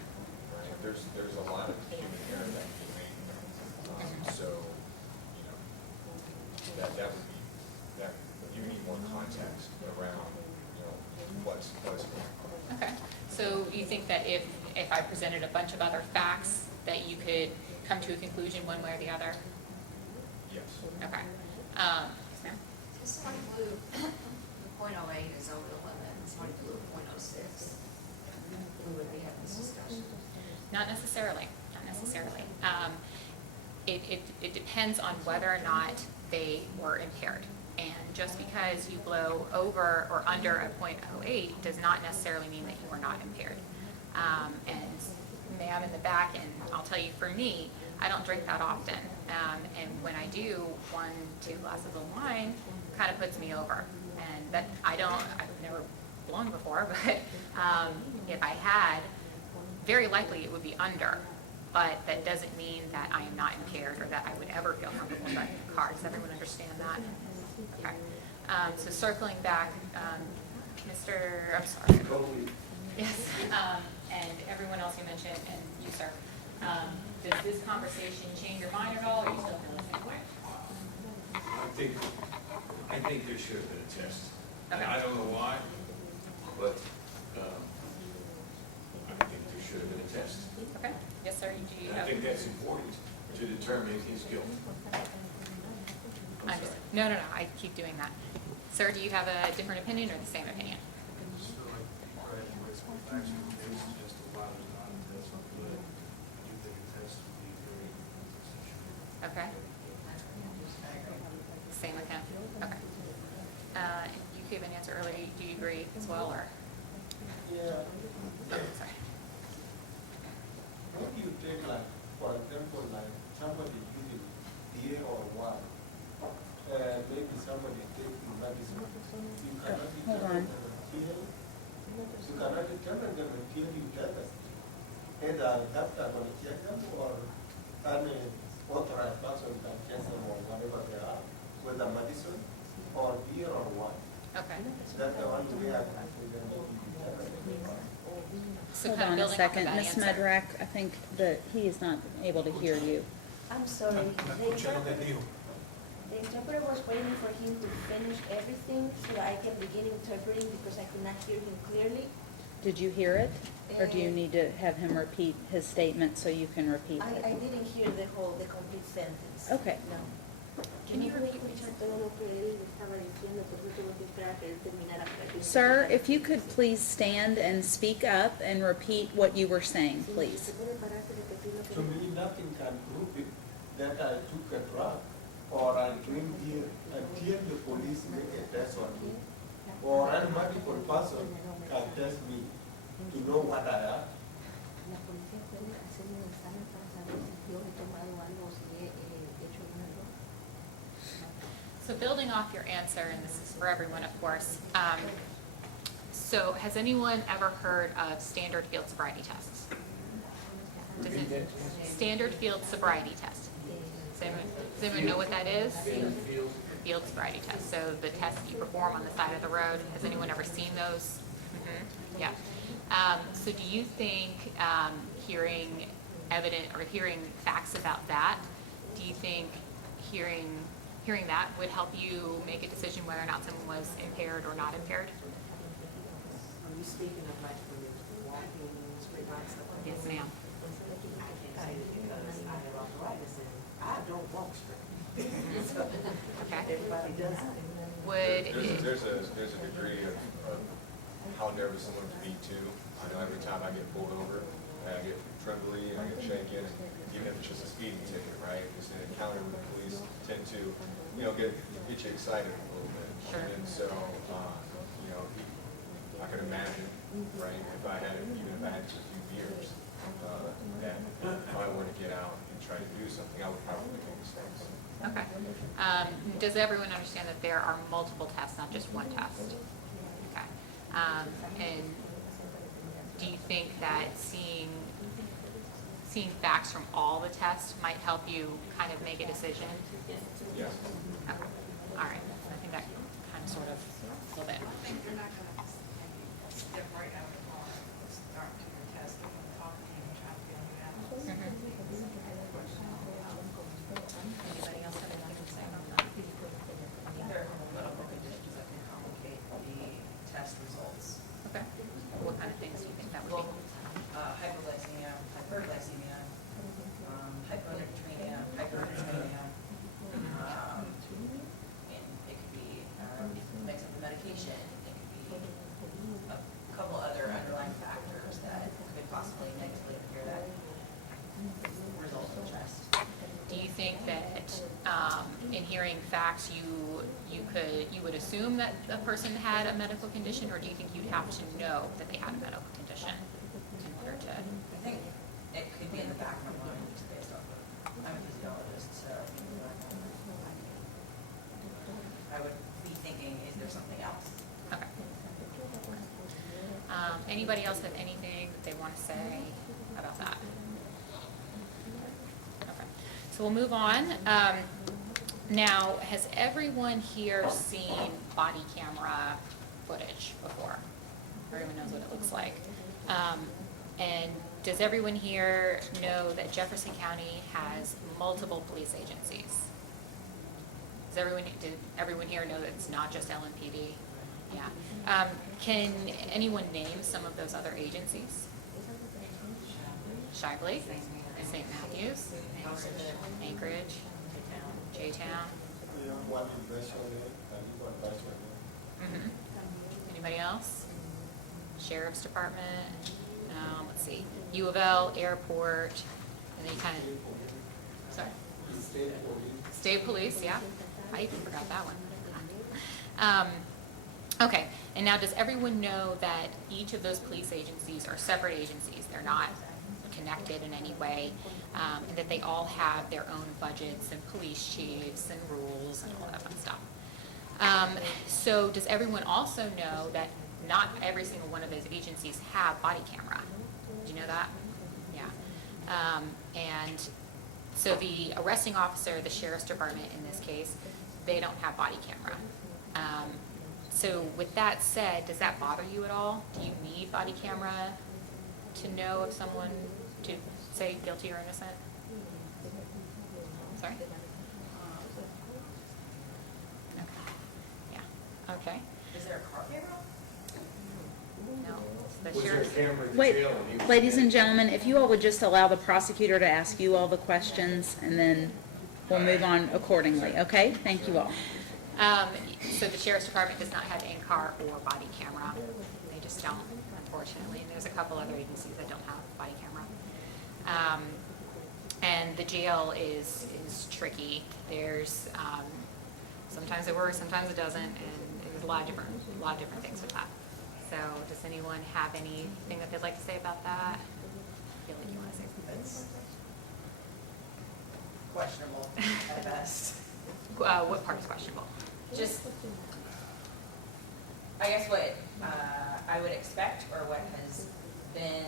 right? There's a lot of human error that can be made. So, you know, that would be, that you need more context around, you know, what's going on. Okay, so you think that if I presented a bunch of other facts, that you could come to a conclusion one way or the other? Yes. Okay. Yes, ma'am? If somebody blew, the .08 is over the limit, and somebody blew .06, we would be having this discussion. Not necessarily, not necessarily. It depends on whether or not they were impaired. And just because you blow over or under a .08 does not necessarily mean that you were not impaired. And ma'am in the back, and I'll tell you for me, I don't drink that often. And when I do, 1-2 glasses of wine kind of puts me over. And that I've never blown before, but if I had, very likely it would be under. But that doesn't mean that I am not impaired or that I would ever feel comfortable driving a car. Does everyone understand that? Okay. So circling back, I'm sorry. Yes, and everyone else you mentioned, and you, sir. Does this conversation change your mind at all, or are you still feeling the same way? I think there should have been a test. Okay. I don't know why, but I think there should have been a test. Okay. Yes, sir. Do you And I have? think that's important to determine his guilt. No. I keep doing that. Sir, do you have a different opinion or the same opinion? I just feel like graduates with factual case just a lot of non-test, but I do think a test would be very essential. Okay. Same with him? Okay. You gave an answer earlier. Do you agree as well, or? Yeah. Sorry. When you take like, for example, like somebody using beer or wine, maybe somebody taking medicine, you cannot hold on. determine them until, you cannot determine them until you tell us. Either doctor will check them or an authorized person can check them or whatever they are, whether medicine or beer or wine. Okay. That's the only way I can say them to be determined. So Hold kind on of a building off of second. that Ms. answer. Medrack, I think that he is not able to hear you. I'm sorry, the interpreter, deal. the interpreter was waiting for him to finish everything so that I can begin interpreting because I could not hear him clearly. Did you hear it? Or do you need to have him repeat his statement so you can repeat I it? didn't hear the complete sentence. Okay. No. Can you repeat what you said? Sir, if you could please stand and speak up and repeat what you were saying, please. To me, nothing can prove it that I took a drug or I drink beer until the police make a test on me. Or any medical person can test me to know what I am. So building off your answer, and this is for everyone, of course, so has anyone ever heard of standard field sobriety tests? Standard field sobriety test. Does anyone know what that is? Field sobriety test. So the test that you perform on the side of the road. Has anyone ever seen those? Mm-hmm. Yeah. So do you think hearing facts about that, do you think hearing that would help you make a decision whether or not someone was impaired or not impaired? Are you speaking of like when you're walking straight line stuff like Yes, that? ma'am. I can't say it because I have arthritis and I don't walk straight. Okay. Everybody does it. Would, There's a degree of how nervous someone can be too. I know every time I get pulled over, I get trembly, I get shaken, and even if it's just a speeding ticket, right? Just an encounter with the police tend to, get you excited a little bit. Sure. And so, I can imagine, right, if I had just a few beers, that if I were to get out and try to do something, I would probably make mistakes. okay. Does everyone understand that there are multiple tests, not just one test? Okay. And do you think that seeing seeing facts from all the tests might help you kind of make a decision? Yes. Oh, all right, I think that kind of sort of a little bit. I think you're not gonna step right out of the car and start to your test and talk to you and try to feel you out. Anybody else have anything to say about that? There are medical conditions that can complicate the test results. Okay. What kind of things do you think that would Well, be? hypoglycemia, hyperglycemia, hyponatremia, hypernatremia. And it could be mix up the medication, it could be a couple other underlying factors that could possibly negatively impair that result of the test. Do you think that in hearing facts, you would assume that a person had a medical condition, or do you think you'd have to know that they had a medical condition in order to? I think it could be in the back of my mind just based off of, I'm a physiologist, so I would be thinking, is there something else? Okay. Anybody else have anything that they want to say about that? Okay, so we'll move on. Now, has everyone here seen body camera footage before? Everyone knows what it looks like. And does everyone here know that Jefferson County has multiple police agencies? Did everyone here know that it's not just LMPD? Yeah. Can anyone name some of those other agencies? Shively, St. Matthews, Anchorage, J-Town. One is Westchester, and one Westchester. Anybody else? Sheriff's Department, let's see, U of L, Airport, and then you kind of, sorry? State Police, yeah. I even forgot that one. Okay, and now does everyone know that each of those police agencies are separate agencies? They're not connected in any way, and that they all have their own budgets and police chiefs and rules and all that fun stuff. So does everyone also know that not every single one of those agencies have body camera? Do you know that? Yeah. And so the arresting officer, the sheriff's department in this case, they don't have body camera. So with that said, does that bother you at all? Do you need body camera to know if someone, to say guilty or innocent? Sorry? Okay. Yeah. Okay. Is there a car camera? No. It's Was the there a sheriff's. camera in the Wait, jail when he was ladies there? and gentlemen, if you all would just allow the prosecutor to ask you all the questions, and then we'll move on accordingly, okay? Thank you all. So the sheriff's department does not have in-car or body camera. They just don't, unfortunately. And there's a couple other agencies that don't have body camera. And the jail is tricky. There's sometimes it works, sometimes it doesn't, and there's a lot of different things with that. So does anyone have anything that they'd like to say about that? I feel like you want to say something. It's questionable at best. What part is questionable? Just, I guess what I would expect, or what has been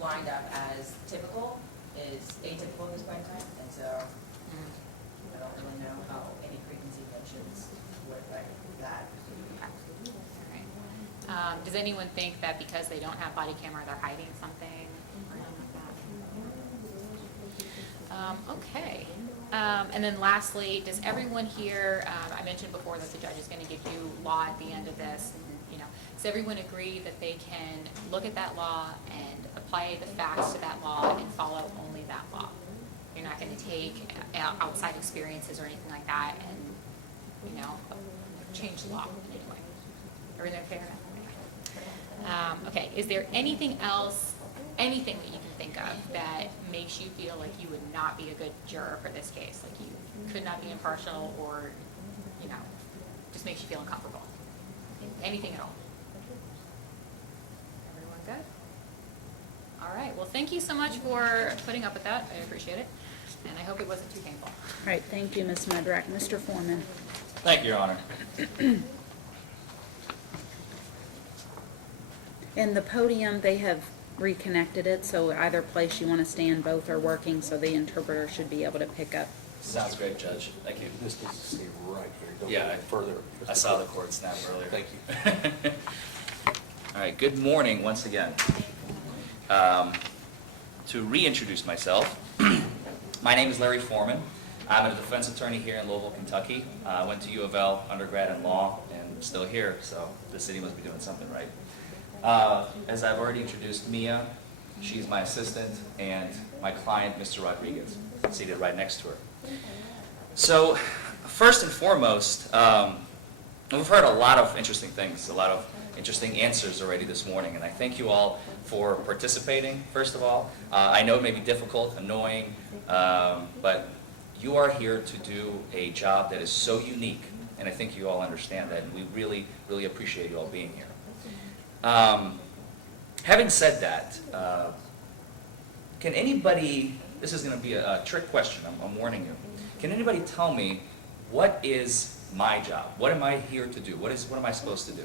lined up as typical is atypical at this point in time, and so I don't really know how any preconceived notions would affect that. All right. Does anyone think that because they don't have body camera, they're hiding something or anything like that? Okay. And then lastly, does everyone here, I mentioned before that the judge is going to give you law at the end of this, and, does everyone agree that they can look at that law and apply the facts to that law and follow only that law? You're not going to take outside experiences or anything like that and, change the law in any way. Everything fair enough? Okay, is there anything else, anything that you can think of that makes you feel like you would not be a good juror for this case? Like you could not be impartial, or, just makes you feel uncomfortable? Anything at all? Everyone good? All right, well, thank you so much for putting up with that. I appreciate it, and I hope it wasn't too painful. All right, thank you, Ms. Medrack. Mr. Forman. Thank you, Your Honor. And the podium, they have reconnected it, so either place you want to stand, both are working, so the interpreter should be able to pick up. Sounds great, Judge. Thank you. This needs to stay right here. Don't Yeah, go any further. I saw the cord snap earlier. Thank you. All right, good morning once again. To reintroduce myself, my name is Larry Forman. I'm a defense attorney here in Louisville, Kentucky. I went to U of L undergrad in law and I'm still here, so the city must be doing something right. As I've already introduced Mia, she's my assistant, and my client, Mr. Rodriguez, seated right next to her. So, first and foremost, we've heard a lot of interesting things, a lot of interesting answers already this morning, and I thank you all for participating, first of all. I know it may be difficult, annoying, but you are here to do a job that is so unique, and I think you all understand that, and we really, really appreciate you all being here. Having said that, can anybody, this is going to be a trick question, I'm warning you. Can anybody tell me what is my job? What am I here to do? What am I supposed to do?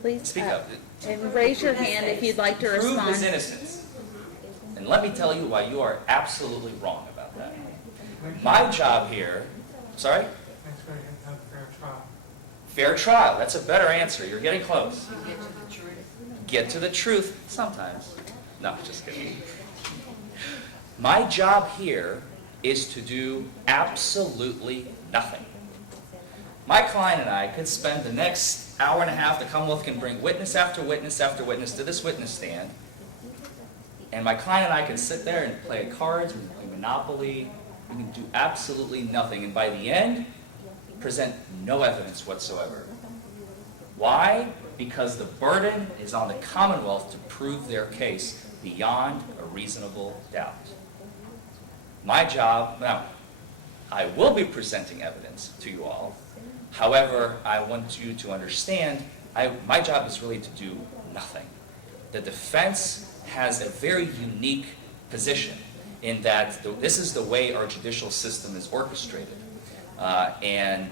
Please Speak up. and raise your hand if you'd like to Prove his respond. innocence. And let me tell you why you are absolutely wrong about that. My job here, sorry? Make sure you have a fair trial. Fair trial. That's a better answer. You're getting close. You get to the truth. Get to the truth sometimes. No, just kidding. My job here is to do absolutely nothing. My client and I could spend the next hour and a half, the Commonwealth can bring witness after witness after witness to this witness stand, and my client and I can sit there and play cards, we can play Monopoly, we can do absolutely nothing, and by the end, present no evidence whatsoever. Why? Because the burden is on the Commonwealth to prove their case beyond a reasonable doubt. My job, now, I will be presenting evidence to you all. However, I want you to understand, my job is really to do nothing. The defense has a very unique position in that this is the way our judicial system is orchestrated. And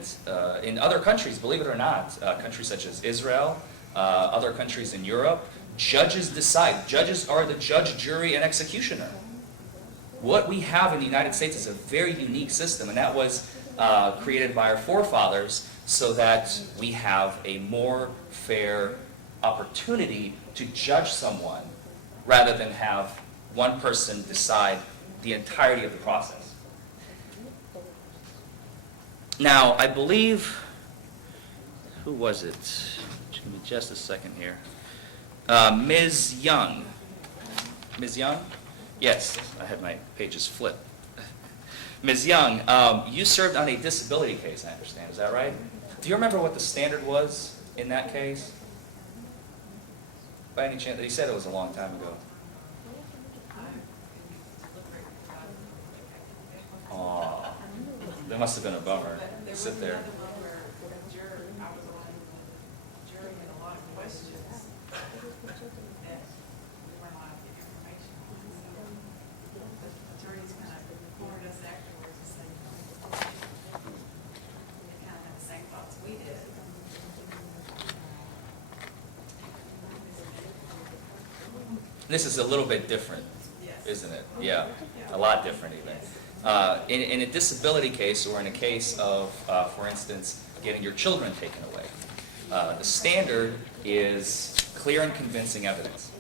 in other countries, believe it or not, countries such as Israel, other countries in Europe, judges decide. Judges are the judge, jury, and executioner. What we have in the United States is a very unique system, and that was created by our forefathers so that we have a more fair opportunity to judge someone rather than have one person decide the entirety of the process. Now, I believe, who was it? Give me just a second here. Ms. Young. Ms. Young? Yes, I had my pages flipped. Ms. Young, you served on a disability case, I understand. Is that right? Do you remember what the standard was in that case? By any chance? You said it was a long time ago. Aw, that must have been a bummer. Sit there. I was on the jury and a lot of questions that we weren't allowed to get information on. So the juries kind of cornered us afterwards and said, they kind of had the same thoughts we did. This is a little bit different, Yes. isn't it? Yeah, a lot different even. In a disability case or in a case of, for instance, getting your children taken away, the standard is clear and convincing evidence.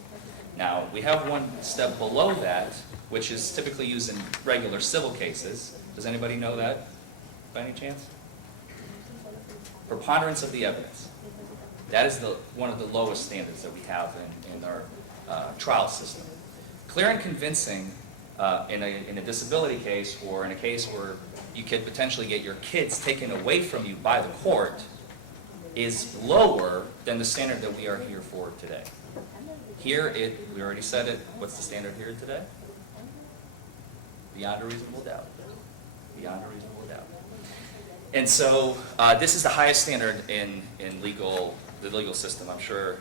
Now, we have one step below that, which is typically used in regular civil cases. Does anybody know that by any chance? Preponderance of the evidence. That is one of the lowest standards that we have in our trial system. Clear and convincing in a disability case or in a case where you could potentially get your kids taken away from you by the court is lower than the standard that we are here for today. Here, we already said it, what's the standard here today? Beyond a reasonable doubt. Beyond a reasonable doubt. And so, this is the highest standard in the legal system. I'm sure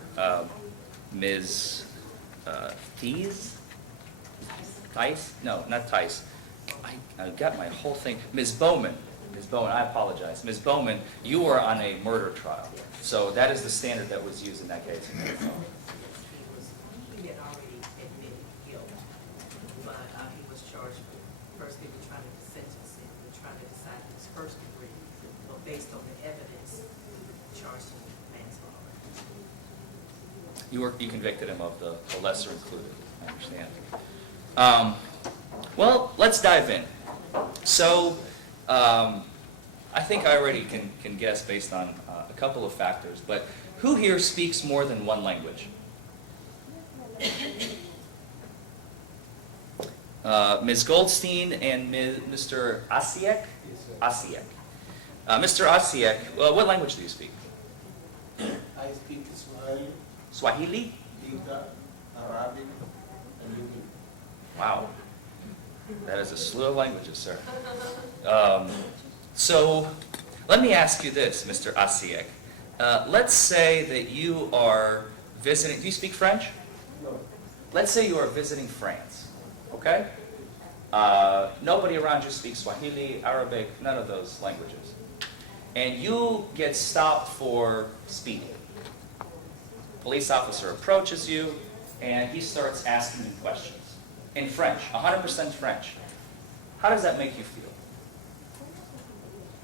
Ms. Tice? No, not Tice. I got my whole thing. Ms. Bowman. Ms. Bowman, I apologize. Ms. Bowman, you were on a murder trial. So that is the standard that was used in that case. He had already admitted guilt, but he was charged with, first they were trying to sentence him, they were trying to decide his first degree, but based on the evidence, charged him with manslaughter. You convicted him of the lesser included, I understand. Well, let's dive in. So, I think I already can guess based on a couple of factors, but who here speaks more than one language? Ms. Goldstein and Mr. Asiek? Asiek. Mr. Asiek, what language do you speak? I speak Swahili, Swahili? Dinka, Arabic, and Yuki. Wow. That is a slew of languages, sir. So, let me ask you this, Mr. Asiek. Let's say that you are visiting, do you speak French? No. Let's say you are visiting France, okay? Nobody around you speaks Swahili, Arabic, none of those languages. And you get stopped for speeding. Police officer approaches you, and he starts asking you questions. In French, 100% French. How does that make you feel?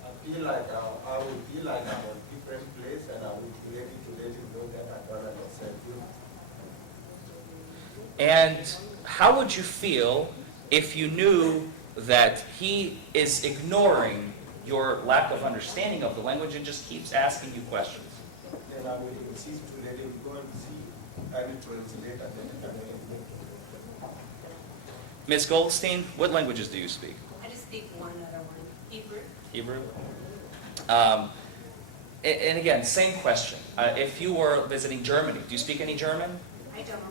I feel like I would feel like I'm in a different place, and I would be ready to let him know that I don't understand you. And how would you feel if you knew that he is ignoring your lack of understanding of the language and just keeps asking you questions? Then I would insist to let him go and see any translator that he can help me. Ms. Goldstein, what languages do you speak? I just speak one other one, Hebrew. Hebrew? And again, same question. If you were visiting Germany, do you speak any German? I don't.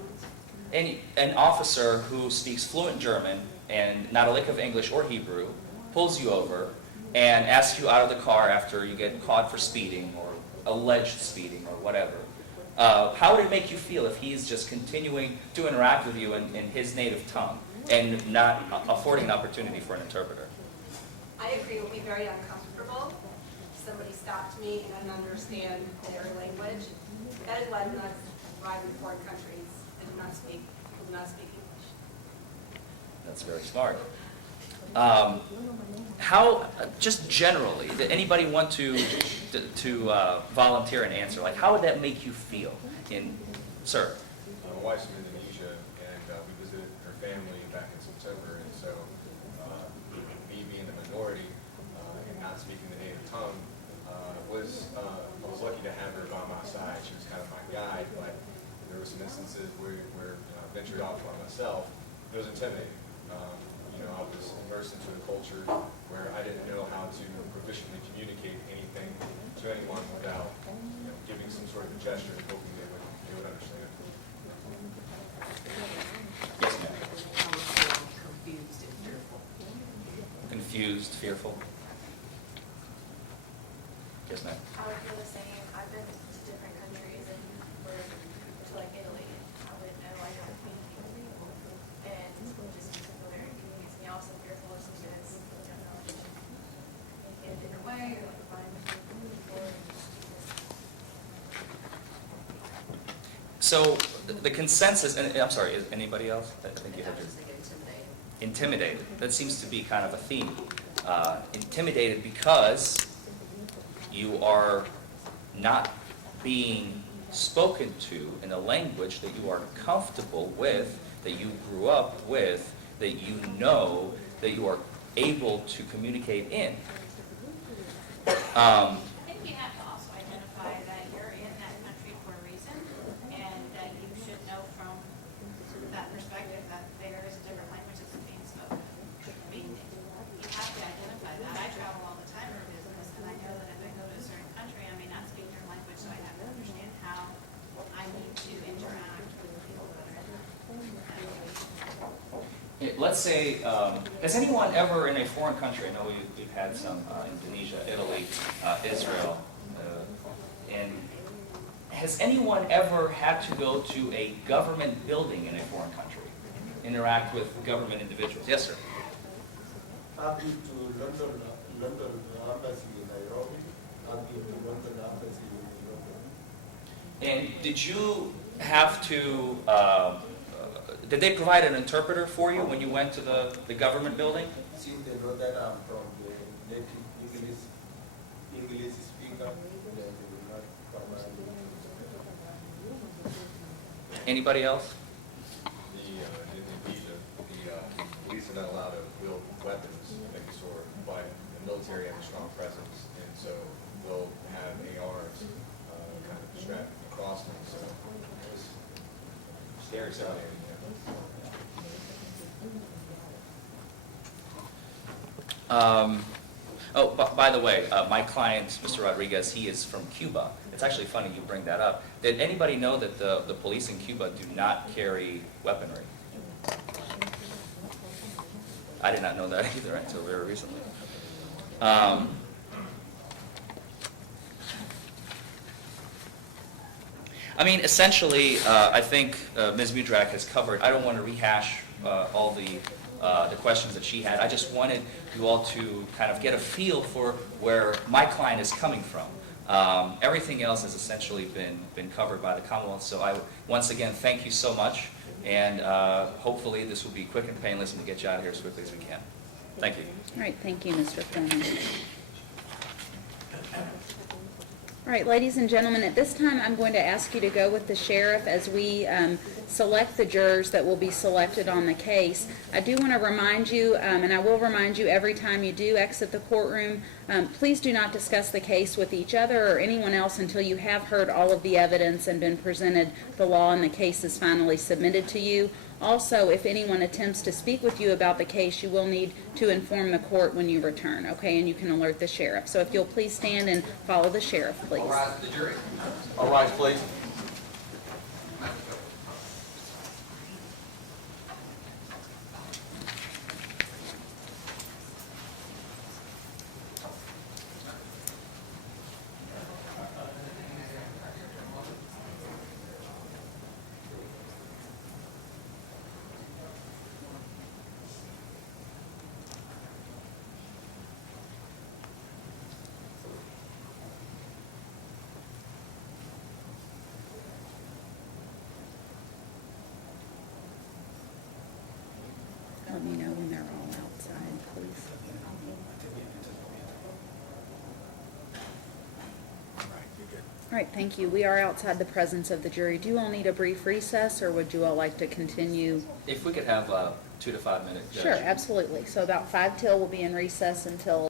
An officer who speaks fluent German and not a lick of English or Hebrew pulls you over and asks you out of the car after you get caught for speeding or alleged speeding or whatever. How would it make you feel if he's just continuing to interact with you in his native tongue and not affording an opportunity for an interpreter? I agree, it would be very uncomfortable if somebody stopped me and I didn't understand their language. That is why I'm not driving in foreign countries and do not speak English. That's very smart. How, just generally, did anybody want to volunteer and answer? Like, how would that make you feel? Sir? My wife's from Indonesia, and we visited her family back in September, and so me being a minority and not speaking the native tongue, I was lucky to have her by my side. She was kind of my guide, but there were some instances where I ventured off by myself. It was intimidating. I was immersed into a culture where I didn't know how to proficiently communicate anything to anyone without giving some sort of a gesture and hoping they would understand. Yes, ma'am. I was feeling confused and fearful. Confused, fearful? Yes, ma'am. I would feel the same. I've been to different countries and to like Italy. I wouldn't know like how to communicate. And just feel very confused. And also fearful of some students who don't know in a different way or like find people. So the consensus, and I'm sorry, is anybody else? I think you had your... Intimidated. That seems to be kind of a theme. Intimidated because you are not being spoken to in a language that you are comfortable with, that you grew up with, that you know that you are able to communicate in. I think you have to also identify that you're in that country for a reason, and that you should know from that perspective that there is a different language that's being spoken. I mean, you have to identify that. I travel all the time for business, and I know that if I go to a certain country, I may not speak their language, so I have to understand how I need to interact with people that are in that country. Let's say, has anyone ever in a foreign country, I know we've had some Indonesia, Italy, Israel, and has anyone ever had to go to a government building in a foreign country, interact with government individuals? Yes, sir. I've been to London London embassy in Nairobi. I've been to London embassy in Europe. And did you have to, did they provide an interpreter for you when you went to the government building? Since they know that I'm from the native English speaker, then they will not provide me. Anybody else? The police are not allowed to wield weapons of any sort, but the military have a strong presence, and so they'll have ARs kind of strapped across them, so it's scary stuff. By the way, my client, Mr. Rodriguez, he is from Cuba. It's actually funny you bring that up. Did anybody know that the police in Cuba do not carry weaponry? I did not know that either until very recently. I mean, essentially, I think Ms. Mudrak has covered. I don't want to rehash all the questions that she had. I just wanted you all to kind of get a feel for where my client is coming from. Everything else has essentially been covered by the Commonwealth. So I once again thank you so much, and hopefully this will be quick and painless, and we'll get you out of here as quickly as we can. Thank you. All right, thank you, Mr. Forman. All right, ladies and gentlemen, at this time, I'm going to ask you to go with the sheriff as we select the jurors that will be selected on the case. I do want to remind you, and I will remind you every time you do exit the courtroom, please do not discuss the case with each other or anyone else until you have heard all of the evidence and been presented the law and the case is finally submitted to you. Also, if anyone attempts to speak with you about the case, you will need to inform the court when you return, okay? And you can alert the sheriff. So if you'll please stand and follow the sheriff, please. All rise, the jury. All rise, please. Let me know when they're all outside, please. All right, thank you. We are outside the presence of the jury. Do you all need a brief recess, or would you all like to continue? If we could have a 2 to 5 minute. Sure, absolutely. So about 5 till we'll be in recess until